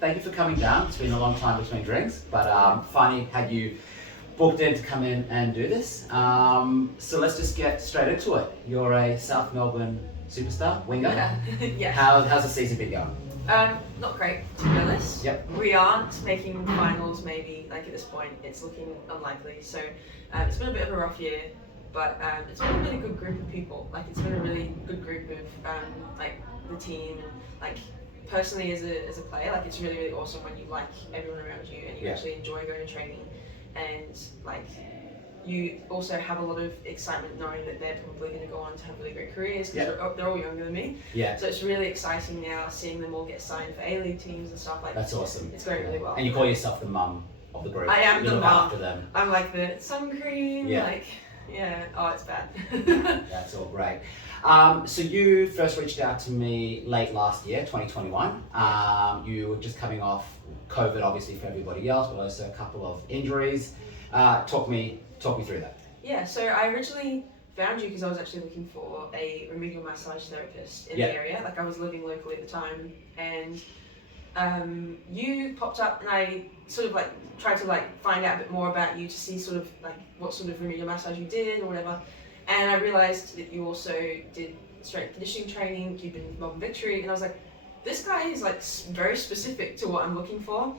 thank you for coming down. It's been a long time between drinks, but finally had you booked in to come in and do this. So let's just get straight into it. You're a South Melbourne superstar, winger. Yeah. How's the season been going? Not great, to be honest. Yep. We aren't making finals maybe, like at this point, it's looking unlikely. So it's been a bit of a rough year, but it's been a really good group of people. Like it's been a really good group of like the team, and like personally as a player, like it's really, really awesome when you like everyone around you and you actually enjoy going to training, and like you also have a lot of excitement knowing that they're probably going to go on to have really great careers because they're all younger than me. Yeah. So it's really exciting now seeing them all get signed for A-League teams and stuff like that. That's awesome. It's going really well. And you call yourself the mum of the group. I am you the look mum. after them. I'm like the sun cream, oh, it's bad. That's all great. So you first reached out to me late last year, 2021. You were just coming off COVID, obviously for everybody else, but also a couple of injuries. Talk me through that. Yeah, so I originally found you because I was actually looking for a remedial massage therapist in the area. Like I was living locally at the time, and you popped up, and I sort of like tried to like find out a bit more about you to see sort of like what sort of remedial massage you did or whatever. And I realised that you also did strength conditioning training. You've been with Melbourne Victory, and I was like, this guy is like very specific to what I'm looking for.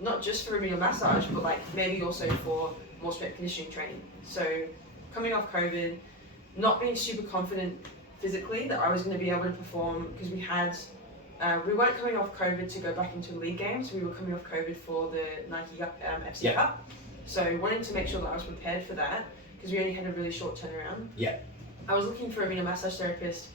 Not just for remedial massage, but like maybe also for more strength conditioning training. So coming off COVID, not being super confident physically that I was going to be able to perform because we weren't coming off COVID to go back into league games. We were coming off COVID for the Nike FC Cup. So wanting to make sure that I was prepared for that because we only had a really short turnaround. Yeah. I was looking for a remedial massage therapist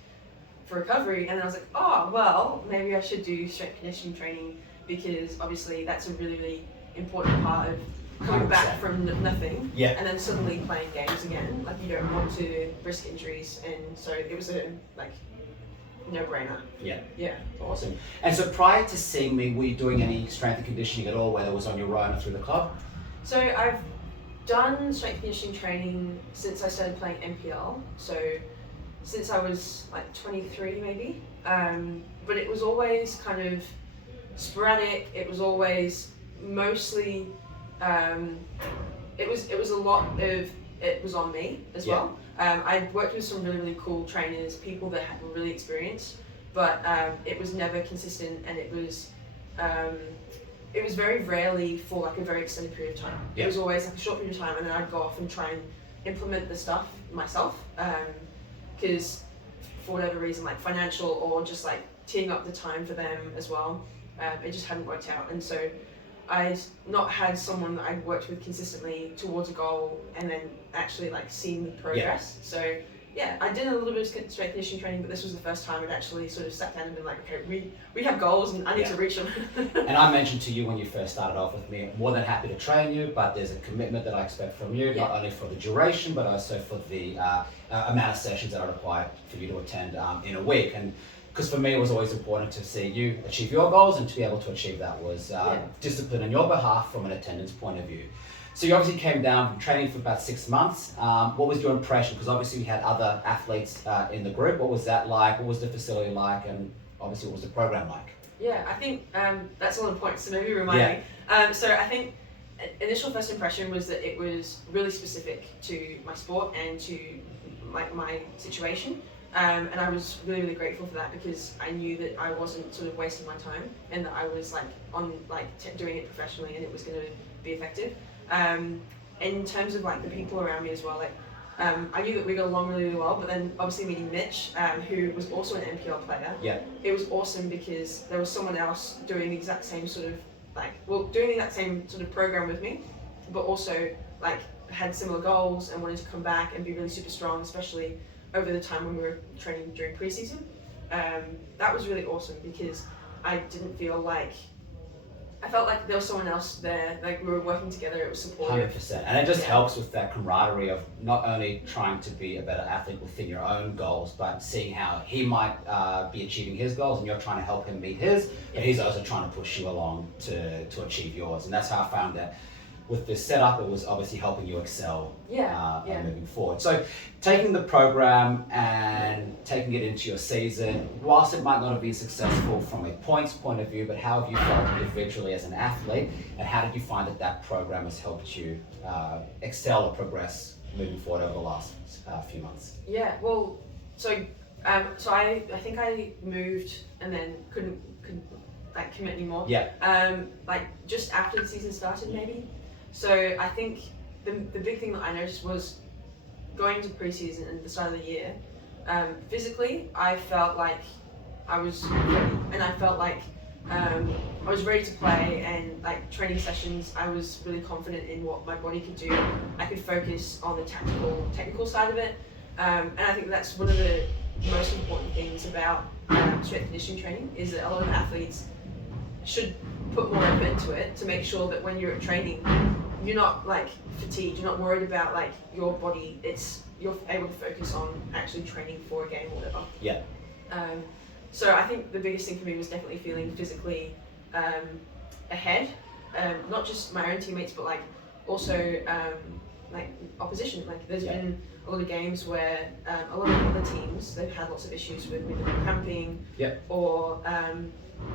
for recovery, and then I was like, oh, well, maybe I should do strength conditioning training because obviously that's a really, really important part of coming 100%. back from nothing and then suddenly playing games again. Like you don't want to risk injuries, and so it was a like no-brainer. Yeah. Awesome. And so prior to seeing me, were you doing any strength and conditioning at all, whether it was on your own or through the club? So I've done strength conditioning training since I started playing NPL. So since I was like 23 maybe, but it was always kind of sporadic. It was always mostly it was a lot of it was on me as well. I worked with some really, really cool trainers, people that were really experienced, but it was never consistent, and it was very rarely for like a very extended period of time. It was always like a short period of time, and then I'd go off and try and implement the stuff myself because for whatever reason, like financial or just like teeing up the time for them as well, it just hadn't worked out. And so I'd not had someone that I'd worked with consistently towards a goal and then actually like seen the progress. So I did a little bit of strength conditioning training, but this was the first time I'd actually sort of sat down and been like, okay, we have goals and I need to reach them. And I mentioned to you when you first started off with me, more than happy to train you, but there's a commitment that I expect from you, not only for the duration, but also for the amount of sessions that are required for you to attend in a week. And because for me, it was always important to see you achieve your goals, and to be able to achieve that was discipline on your behalf from an attendance point of view. So you obviously came down from training for about 6 months. What was your impression? Because obviously we had other athletes in the group. What was that like? What was the facility like? And obviously what was the program like? Yeah, I think that's a lot of points, so maybe remind me. So I think initial first impression was that it was really specific to my sport and to my situation. And I was really, really grateful for that because I knew that I wasn't sort of wasting my time and that I was like doing it professionally and it was going to be effective. In terms of like the people around me as well, like I knew that we got along really, really well, but then obviously meeting Mitch, who was also an NPL player, it was awesome because there was someone else doing the exact same sort of doing the exact same sort of program with me, but also like had similar goals and wanted to come back and be really super strong, especially over the time when we were training during preseason. That was really awesome because I felt like there was someone else there, like we were working together, it was supportive. 100%. And it just helps with that camaraderie of not only trying to be a better athlete within your own goals, but seeing how he might be achieving his goals and you're trying to help him meet his, but he's also trying to push you along to achieve yours. And that's how I found that with this setup, it was obviously helping you excel Yeah. moving forward. So taking the program and taking it into your season, whilst it might not have been successful from a points point of view, but how have you felt individually as an athlete, and how did you find that that program has helped you excel or progress moving forward over the last few months? Yeah. Well, so I think I moved and then couldn't like commit anymore. Yeah. Like just after the season started, maybe. So I think the big thing that I noticed was going into preseason and the start of the year. Physically, I felt like I was ready, and I felt like I was ready to play. And like training sessions, I was really confident in what my body could do. I could focus on the technical side of it, and I think that's one of the most important things about strength and conditioning training is that a lot of athletes should put more effort into it to make sure that when you're at training, you're not like fatigued, you're not worried about like your body, you're able to focus on actually training for a game or whatever. Yeah. So I think the biggest thing for me was definitely feeling physically ahead, not just my own teammates, but like also like opposition. Like there's been a lot of games where a lot of other teams, they've had lots of issues with cramping or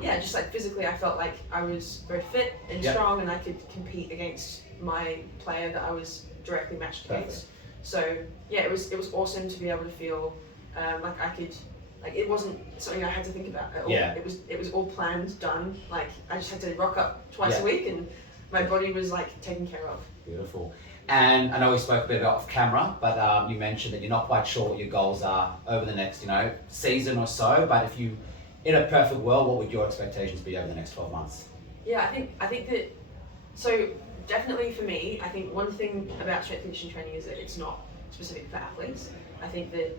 just like physically I felt like I was very fit and strong, and I could compete against my player that I was directly matched against. So it was awesome to be able to feel like I could, like it wasn't something I had to think about at all. It was all planned, done. Like I just had to rock up twice a week, and my body was like taken care of. Beautiful. And I know we spoke a bit about off camera, but you mentioned that you're not quite sure what your goals are over the next, season or so. But if you, in a perfect world, what would your expectations be over the next 12 months? Yeah, I think that, so definitely for me, I think one thing about strength and conditioning training is that it's not specific for athletes. I think that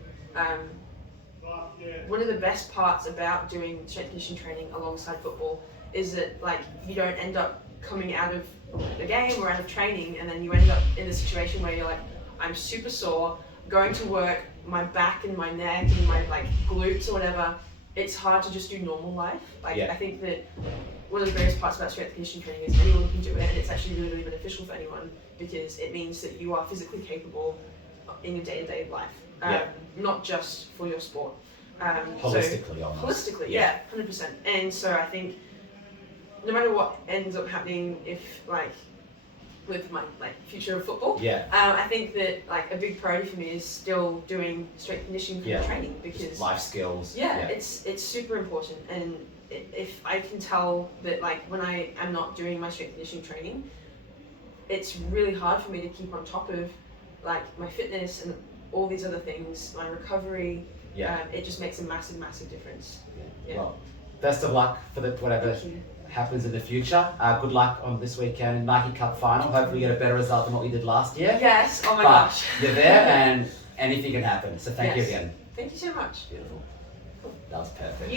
one of the best parts about doing strength and conditioning training alongside football is that like you don't end up coming out of the game or out of training and then you end up in a situation where you're like, I'm super sore, going to work, my back and my neck and my like glutes or whatever, it's hard to just do normal life. Like I think that one of the greatest parts about strength and conditioning training is anyone can do it, and it's actually really, really beneficial for anyone because it means that you are physically capable in your day-to-day life, not just for your sport. Holistically, almost. Holistically, 100%. And so I think no matter what ends up happening, if like with my like future of football, I think that like a big priority for me is still doing strength and conditioning training because life skills. It's super important. And if I can tell that like when I am not doing my strength and conditioning training, it's really hard for me to keep on top of like my fitness and all these other things, my recovery. It just makes a massive, massive difference. Well, best of luck for whatever happens in the future. Good luck on this weekend Nike Cup final. Hopefully you get a better result than what you did last year. Yes, oh my gosh. You're there and anything can happen. So thank you again. Thank you so much. Beautiful. That was perfect.